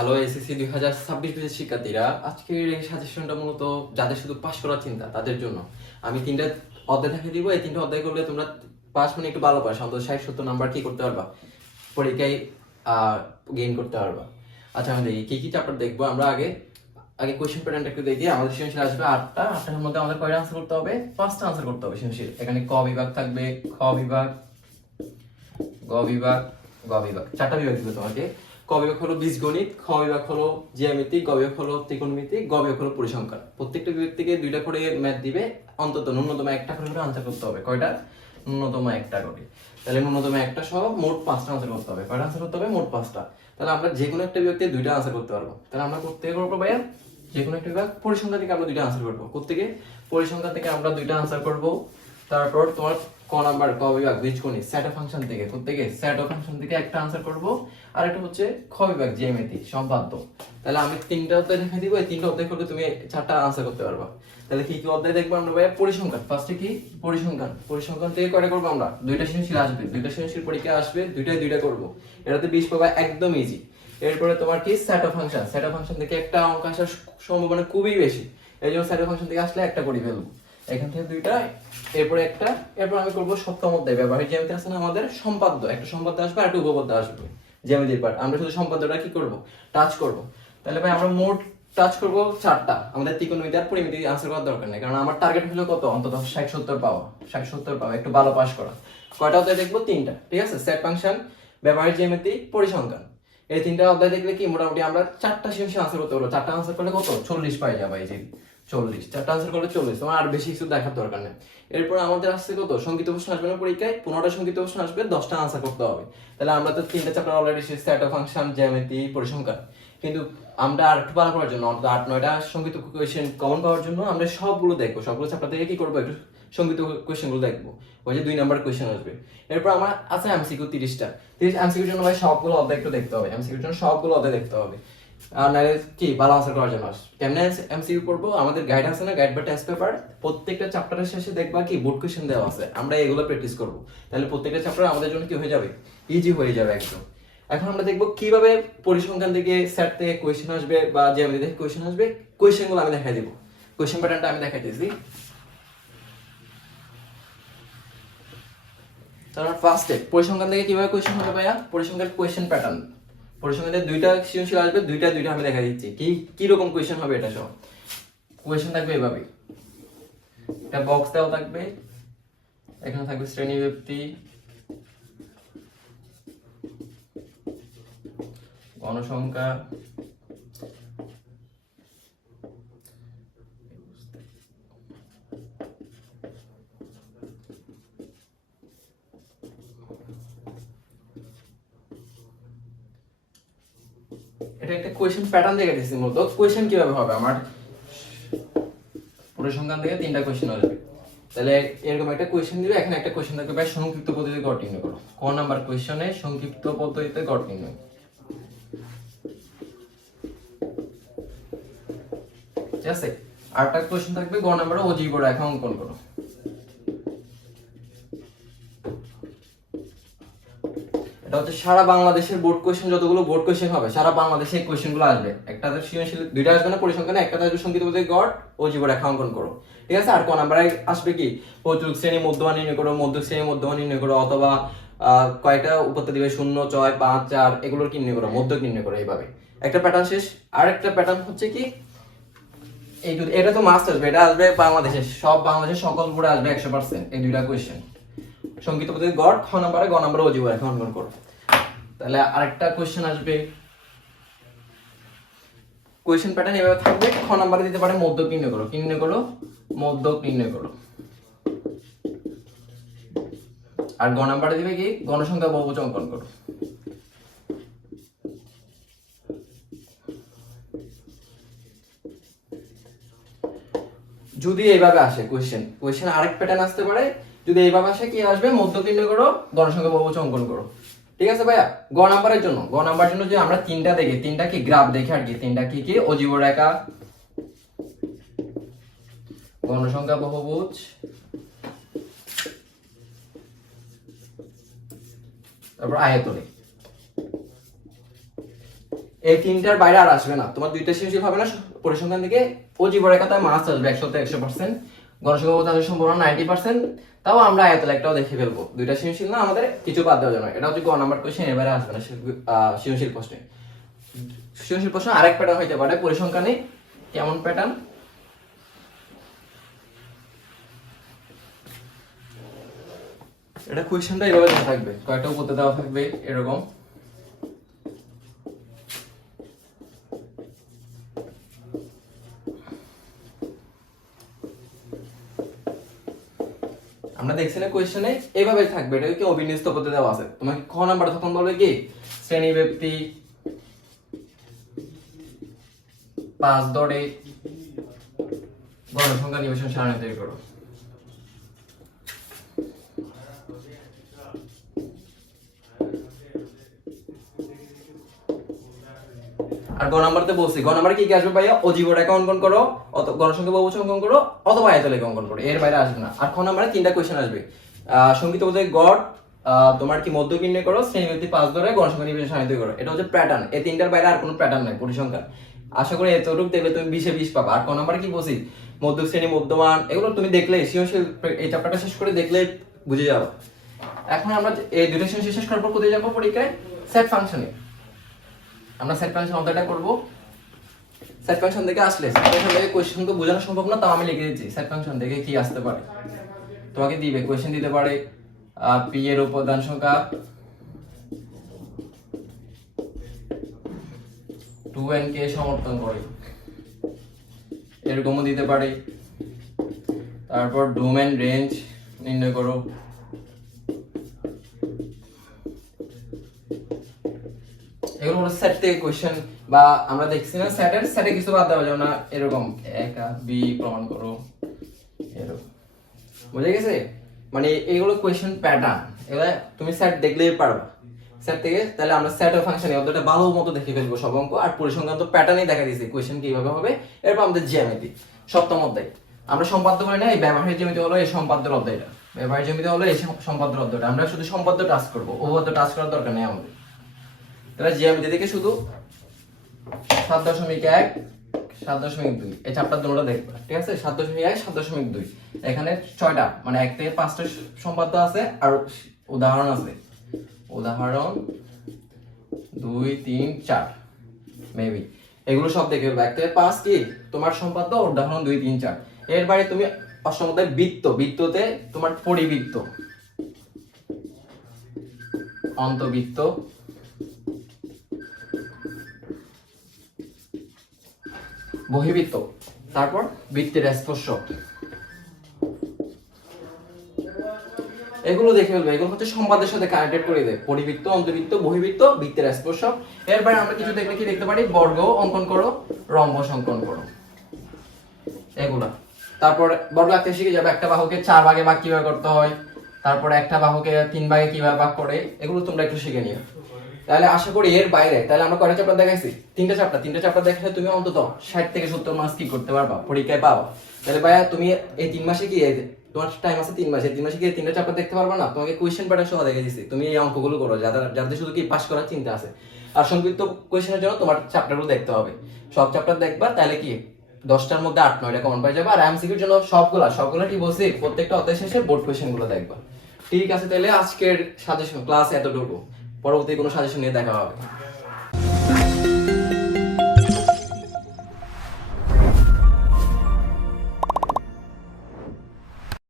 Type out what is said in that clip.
Hello SSC দুই হাজার ছাব্বিশ ব্যাচের শিক্ষার্থীরা, আজকের এই সাজেশনটা মূলত যাদের শুধু পাশ করার চিন্তা, তাদের জন্য। আমি তিনটা অধ্যায় দেখে দিব, এই তিনটা অধ্যায় করলে তোমরা পাস মানে একটু ভালো পাস অন্তত ষাট সত্তর নাম্বার কি করতে পারবা? পরীক্ষায় গেইন করতে পারবা। আচ্ছা আমি দেখি, কি কি চ্যাপ্টার দেখব আমরা আগে? আগে কোয়েশ্চেন প্যাটার্নটা একটু দেখি, আমাদের সৃজনশীল আসবে আটটা, আটটার মধ্যে আমাদের কয়টা আনসার করতে হবে? পাঁচটা আনসার করতে হবে সৃজনশীল। এখানে ক বিভাগ থাকবে, খ বিভাগ, গ বিভাগ গ বিভাগ। চারটা বিভাগ দিবে তোমাকে। ক বিভাগ হলো বীজগণিত খ বিভাগ হলো জ্যামিতি গ বিভাগ হলো ত্রিকোণমিতি গ বিভাগ হলো পরিসংখ্যান। প্রত্যেকটা বিভাগ থেকে দুইটা করে ম্যাথ দিবে, অন্তত ন্যূনতম একটা করে করে আনসার করতে হবে। কয়টা? ন্যূনতম একটা করে। তাহলে ন্যূনতম একটা সহ মোট পাঁচটা আনসার করতে হবে। কয়টা আনসার করতে হবে? মোট পাঁচটা। তাহলে আমরা যে কোনো একটা বিভাগ থেকে দুইটা আনসার করতে পারব। তাহলে আমরা করতে করব ভাইয়া? যে কোনো একটা বিভাগ পরিসংখ্যান থেকে আমরা দুইটা আনসার করব। কোথেকে পরিসংখ্যান থেকে আমরা দুইটা আনসার করব। তারপর তোমার ক নাম্বার, ক বিভাগ, বীজগণিত সেট ফাংশন থেকে। থেকে সেট ফাংশন থেকে একটা আনসার করব। আর একটা হচ্ছে খ বিভাগ জ্যামিতি সম্পাদ্য। তাহলে আমি তিনটা অধ্যায় দেখে দিব। এই তিনটা অধ্যায় করলে তুমি চারটা আনসার করতে পারবা। তাহলে কি কি অধ্যায় দেখব আমরা ভাইয়া? পরিসংখ্যান। ফার্স্টে কি? পরিসংখ্যান। পরিসংখ্যান থেকে কয়টা করব আমরা? দুইটা সৃজনশীল আসবে। দুইটা সৃজনশীল পরীক্ষা আসবে দুইটাই দুইটা করব। এটাতে বিশ পাবা একদম ইজি এরপরে তোমার কি? Set of function set of function থেকে একটা অঙ্ক আসার সম্ভাবনা খুবই বেশি। এই জন্য অফ ফাংশন থেকে আসলে একটা করে ফেলব। এখান থেকে দুইটা, এরপরে একটা, এরপর আমি করব সপ্তম অধ্যায়। ব্যবহারিক জ্যামিতি আছে না আমাদের? সম্পাদ্য। একটা সম্পাদ্য আসবে আর একটা উপপাদ্য আসবে। জ্যামিতির পার্ট আমরা শুধু সম্পাদ্যটা কি করব? টাচ করব। তাহলে ভাই, আমরা মোট টাচ করব চারটা। আমাদের পরিমিতি আনসার করার দরকার নেই। কারণ আমার টার্গেট হলো কত? অন্তত ষাট সত্তর পাওয়া। ষাট সত্তর পাওয়া। একটু ভালো পাস করা। কয়টা অধ্যায় দেখব? তিনটা। ঠিক আছে? সেট ফাংশন ব্যবহারিক জ্যামিতি, পরিসংখ্যান। এই তিনটা অধ্যায় দেখলে কি? মোটামুটি আমরা চারটা শেষে আনসার করতে পারব। চারটা আনসার করলে কত? চল্লিশ পাই যাবে এই চল্লিশ। চারটা আনসার করলে চল্লিশ, তোমার আর বেশি কিছু দেখার দরকার নেই। এরপর আমাদের আসছে কত? সংগীত প্রশ্ন আসবে না পরীক্ষায়? পনেরোটা সংগীত প্রশ্ন আসবে, দশটা আনসার করতে হবে। তাহলে আমরা তো তিনটা চ্যাপ্টার অলরেডি শেষ সেট অফ ফাংশন জ্যামিতি পরিসংখ্যান। কিন্তু আমরা আর একটু ভালো করার জন্য, অন্তত আট, নয়টা সংগীত কোয়েশ্চেন কমন পাওয়ার জন্য আমরা সবগুলো দেখব। সবগুলো চ্যাপ্টার থেকে কি করব? একটু সংগীত কোয়েশ্চেনগুলো দেখব। ওই যে দুই নাম্বার কোয়েশ্চেন আসবে। এরপর আমার আছে এমসিকিউ তিরিশটা। তিরিশ এমসিকিউর জন্য ভাই সবগুলো অধ্যায় একটু দেখতে হবে। এমসিকিউর জন্য সবগুলো অধ্যায় দেখতে হবে। আর নাহলে কি ভালো আনসার করার জন্য। কেমনে এমসিকিউ করব? আমাদের গাইড আছে না? গাইড বা টেস্ট পেপার প্রত্যেকটা চ্যাপ্টারের শেষে দেখবা কি বোর্ড কোয়েশ্চেন দেওয়া আছে। আমরা এগুলো প্র্যাকটিস করব। তাহলে প্রত্যেকটা চ্যাপ্টার আমাদের জন্য কি হয়ে যাবে? ইজি হয়ে যাবে একদম। এখন আমরা দেখব কীভাবে পরিসংখ্যান থেকে সেট থেকে কোয়েশ্চেন আসবে বা জ্যামিতি থেকে কোয়েশ্চেন আসবে। কোয়েশ্চেনগুলো আমি দেখাই দিব। কোয়েশ্চেন প্যাটার্নটা আমি দেখাইতেছি তারপর ফার্স্ট স্টেপ পরিসংখ্যান থেকে কীভাবে কোয়েশ্চেন হবে ভাইয়া? পরিসংখ্যান কোয়েশ্চেন প্যাটার্ন পরিসংখ্যান থেকে দুইটা সৃজনশীল আসবে, দুইটা দুইটা আমি দেখা দিচ্ছি। কি কি রকম কোয়েশ্চেন হবে এটা সব? কোয়েশন থাকবে এভাবে একটা বক্স দেওয়া থাকবে, এখানে থাকবে শ্রেণি ব্যক্তি, গণসংখ্যা এটা একটা কোয়েশ্চেন প্যাটার্ন দেখে দিচ্ছি মূলত। কোয়েশ্চেন কীভাবে হবে? আমার পরিসংখ্যান থেকে তিনটা কোয়েশ্চেন আসবে। তাহলে এরকম একটা কোয়েশ্চেন দিবে, এখানে একটা কোয়েশ্চেন থাকবে, ভাই, সংক্ষিপ্ত পদ্ধতিতে গড় নির্ণয় করো। ক নাম্বার কোয়েশ্চনে সংক্ষিপ্ত পদ্ধতিতে গড় নির্ণয় ঠিক আছে? আরেকটা কোয়েশ্চেন থাকবে, গ নাম্বারে অজীব রেখা অঙ্কন করো। এটা হচ্ছে সারা বাংলাদেশের বোর্ড কোয়েশ্চেন যতগুলো বোর্ড কোয়েশ্চেন হবে, সারা বাংলাদেশে এই কোয়েশ্চেনগুলো আসবে। একটা তো সৃজনশীল, দুইটা আসবে না, পরিসংখ্যানে একটা আসবে সংগীত বলতে গড় ও জীব রেখা অঙ্কন করো। ঠিক আছে? আর ক নাম্বারে আসবে কি? পৌত্রিক শ্রেণি মধ্যমান নির্ণয় করো মধ্য শ্রেণি মধ্যমান নির্ণয় করো, অথবা কয়টা উপাত্ত দিবে? শূন্য, ছয়, পাঁচ, চার, এগুলোর নির্ণয় করো? মধ্যক নির্ণয় করো এইভাবে। একটা প্যাটার্ন শেষ। আর একটা প্যাটার্ন হচ্ছে কি? এই এটা তো মাস্ট আসবে এটা আসবে বাংলাদেশে সব বাংলাদেশের সকল বোর্ডে আসবে একশো পার্সেন্ট এই দুইটা কোয়েশ্চেন সংগীত পদ্ধতি গড়, খ নাম্বারে গ নাম্বারে অজীব রেখা অঙ্কন করো তাহলে আরেকটা কোয়েশ্চেন আসবে। কোয়েশ্চেন প্যাটার্ন এভাবে থাকবে, খ নাম্বারে দিতে পারে মধ্যক নির্ণয় করো। নির্ণয় করো মধ্যক নির্ণয় করো আর গ নাম্বারে দিবে কি? গণসংখ্যা বহুভুজ অঙ্কন করো। যদি এইভাবে আসে কোয়েশ্চেন কোয়েশ্চেন আরেক প্যাটার্ন আসতে পারে যদি এইভাবে আসে কি আসবে? মধ্য নির্ণয় করো, গণসংখ্যা বহুভুজ অঙ্কন করো। ঠিক আছে ভাইয়া? গ নাম্বারের জন্য। গ নাম্বারের জন্য যে আমরা তিনটা দেখি, তিনটা কি গ্রাফ দেখি আর কি? তিনটা কি কি? অজীব রেখা, গণসংখ্যা বহুভুজ, তারপর আয়তনে এই তিনটার বাইরে আর আসবে না। তোমার দুইটা সৃজনশীল হবে না, পরিসংখ্যান থেকে অজীব রেখা তার মাছ আসবে একশো একশো পার্সেন্ট গণসংখ্যা বোঝানোর সম্ভাবনা নাইনটি পার্সেন্ট তাও আমরা আয়াতল একটাও দেখে ফেলব। দুইটা সৃজনশীল না, আমাদের কিছু বাদ দেওয়া যাবে এটা হচ্ছে গ নাম্বার কোয়েশ্চেন এবারে আসবে না সৃজনশীল প্রশ্নে। সৃজনশীল প্রশ্ন আরেক প্যাটার্ন হইতে পারে, পরিসংখ্যানে কেমন প্যাটার্ন এটা কোয়েশ্চেনটা এভাবে থাকবে, কয়েকটা উপরে দেওয়া থাকবে, এরকম। আমরা দেখছি না কোয়েশ্চেনে এইভাবে থাকবে এটা কি অবিন্যস্ত করতে দেওয়া আছে? তোমাকে খ নাম্বার তখন বলবে কি? শ্রেণি ব্যক্তি পাঁচ দরে গণসংখ্যা নিবেশন সারণী তৈরি করো। আর গ নাম্বারতে বলছি। গ নাম্বারে কি কি আসবে ভাইয়া? অজীব রেখা অঙ্কন করো অত গণসংখ্যা বহুবচন অঙ্কন করো অথবা আয়তলে অঙ্কন করো এর বাইরে আসবে না। আর খ নাম্বারে তিনটা কোয়েশ্চেন আসবে। আহ, সংগীত বোধহয় গড় তোমার কি মধ্য নির্ণয় করো? শ্রেণি ব্যক্তি পাঁচ ধরে গণসংখ্যা সারণী তৈরি করো। এটা হচ্ছে প্যাটার্ন এই তিনটার বাইরে আর কোনো প্যাটার্ন নাই পরিসংখ্যান। আশা করি এতটুকু দেখলে তুমি বিশে বিশ পাবা। আর ক নাম্বারে কি বলছি? মধ্য শ্রেণি মধ্যমান এগুলো তুমি দেখলে সৃজনশীল এই চ্যাপ্টারটা শেষ করে দেখলে বুঝে যাব। এখন আমরা এই দুটো শেষ করার পর কোথায় যাব পরীক্ষায়? সেট ফাংশনে আমরা ফাংশন অধ্যায়টা করব। সেট ফাংশন থেকে আসলে সেট ফাংশন থেকে কোয়েশ্চেন তো বোঝানো সম্ভব না, তাও আমি লিখে দিচ্ছি ফাংশন থেকে কি আসতে পারে। তোমাকে দিবে কোয়েশ্চেন দিতে পারে পি এর উপাদান সংখ্যা টু এন কে সমর্থন করে। এরকমও দিতে পারে। তারপর ডোমেন রেঞ্জ নির্ণয় করো। হলো সেট থেকে কোশ্চেন বা আমরা দেখছি না সেটের সেটে কিছু বাদ দেওয়া যাবে না, এরকম এক বি প্রমাণ করো, এরকম। বুঝে গেছে? মানে এগুলো কোশ্চেন প্যাটার্ন এগুলো তুমি সেট দেখলেই পারবা। সেট থেকে, তাহলে আমরা সেট অফ ফাংশন অন্তত ভালো মতো দেখে ফেলব সব অঙ্ক, আর পরিসংখ্যান তো প্যাটার্নই দেখা দিয়েছে কোশ্চেন কীভাবে হবে, এরপর আমাদের জ্যামিতি সপ্তম অধ্যায়। আমরা সম্পাদ্য করি না, এই ব্যবহারিক জ্যামিতি হলো এই সম্পাদ্যের অধ্যায়টা। ব্যবহারের জ্যামিতি হলো এই সম্পাদ্যের অধ্যায়টা। আমরা শুধু সম্পাদ্য টাচ করব উপপাদ্য টাচ করার দরকার নেই আমাদের। তাহলে জ্যামিতি থেকে শুধু সাত দশমিক এক, সাত দশমিক দুই। এই চারটার দুটো দেখবে, ঠিক আছে? সাত দশমিক এক, সাত দশমিক দুই। এখানে ছয়টা মানে এক থেকে পাঁচটা সম্পাদ্য আছে আর উদাহরণ আছে। উদাহরণ দুই, তিন, চার মেবি এগুলো সব দেখে এক থেকে পাঁচ কি? তোমার সম্পাদ্য, উদাহরণ দুই, তিন, চার। এর বাইরে তুমি অষ্টম বৃত্ত। বৃত্ততে তোমার পরিবৃত্ত। অন্তবৃত্ত। বহিবৃত্ত তারপর বৃত্তের স্পর্শ। এগুলো দেখে ফেলবে। এগুলো হচ্ছে সম্বাদের সাথে কানেক্টেড করে দেয়। পরিবৃত্ত, অন্তর্বৃত্ত বহিবৃত্ত বৃত্তের স্পর্শ। এরপরে আমরা কিছু দেখলে কি দেখতে পারি? বর্গ, অঙ্কন করো রম্বস অঙ্কন করো। এগুলা। তারপর বর্গ আঁকতে শিখে যাবে একটা বাহুকে চার ভাগে ভাগ কীভাবে করতে হয়। তারপরে একটা বাহুকে তিন ভাগে কীভাবে ভাগ করে। এগুলো তোমরা একটু শিখে নিও। তাহলে আশা করি এর বাইরে, তাহলে আমরা কয়টা চ্যাপ্টার দেখাইছি? তিনটা চ্যাপ্টার তিনটা চ্যাপ্টার দেখালে তুমি অন্তত ষাট থেকে সত্তর মাস কি করতে পারবা, পরীক্ষায় পাবা। তাহলে ভাইয়া তুমি এই তিন মাসে কি তোমার টাইম আছে তিন মাসে তিন মাসে কি তিনটা চ্যাপ্টার দেখতে পারবা না? তোমাকে কোয়েশ্চেন প্যাটার্ন সহ দেখে দিছি। তুমি এই অঙ্কগুলো করো, যাদের যাদের শুধু কি পাস করার চিন্তা আছে। আর সংক্ষিপ্ত কোয়েশ্চেনের জন্য তোমার চ্যাপ্টারগুলো দেখতে হবে। সব চ্যাপ্টার দেখবা, তাহলে কি দশটার মধ্যে আট, নয়টা কমন পাই যাবে। আর এমসিকিউর জন্য সবগুলা সবগুলা কি বলছি? প্রত্যেকটা অধ্যায় শেষে বোর্ড কোয়েশ্চেনগুলো দেখবা। ঠিক আছে, তাহলে আজকের সাজেশন ক্লাস এতটুকু। পরবর্তী কোনো সাজেশন নিয়ে দেখা হবে।